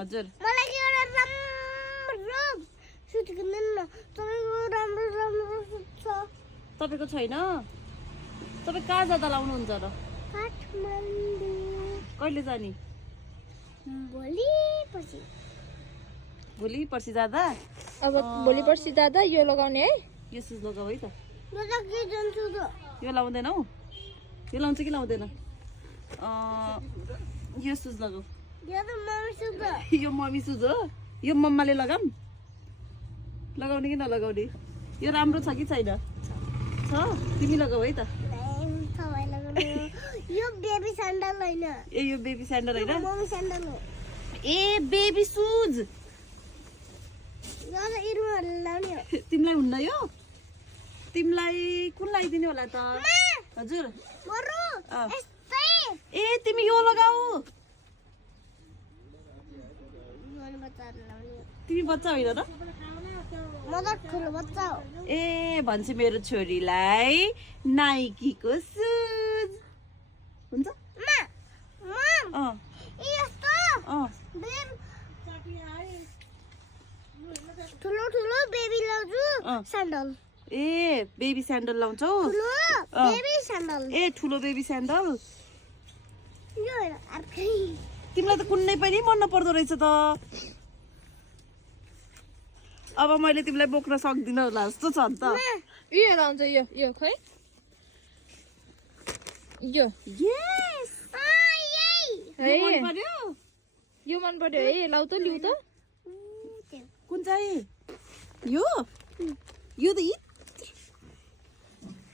हजुर मलाई के एउटा राम्रो सुट किन्नु न तपाईको राम्रो राम्रो सुट छ तपाईको छैन तपाई कहाँ जाँदा लाउनुहुन्छ र काठमाडौँ कहिले जाने भोलि पर्सि जाँदा अब भोलि पर्सि जाँदा यो लगाउने है यो सुज लगाऊ है त म त के जान्छु त यो लाउँदैनौ यो लाउँछ कि लाउँदैन यो सुज लगाऊ यो त मम्मी सुट यो मम्मी सुज हो यो मम्माले लगाम लगाउने कि नलगाउने यो राम्रो छ कि छैन छ तिमी लगाऊ है त यो बेबी स्यान्डल हैन ए यो बेबी स्यान्डल हैन मम्मी स्यान्डल हो ए बेबी सुज यो त इरुवाले लाउने हो तिमीलाई हुन्न यो तिमीलाई कुन लगाइदिने होला त हजुर बरु यस्तै ए तिमी यो लगाऊ मैले बच्चाहरुले लाउने हो तिमी बच्चा होइन त म त ठुलो बच्चा हो ए भन्छ मेरो छोरीलाई नाइकीको सुज हुन्छ मम यस्तो बेब ठुलो ठुलो बेबी लाउँछु स्यान्डल ए बेबी स्यान्डल लाउँछौ ठुलो बेबी स्यान्डल ए ठुलो बेबी स्यान्डल यो हैन अर्कै तिमीलाई त कुनै पनि मन नपर्दो रहेछ त अब मैले तिमीलाई बोक्न सक्दिनँ होला जस्तो छ नि त यो लाउँछ यो खै यो यस है मन पर्यो यो मन पर्यो है लाउ त लिउ त कुन चाहिँ यो यो त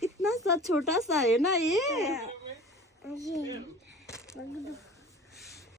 इतना सा छोटा सा है ना ये ये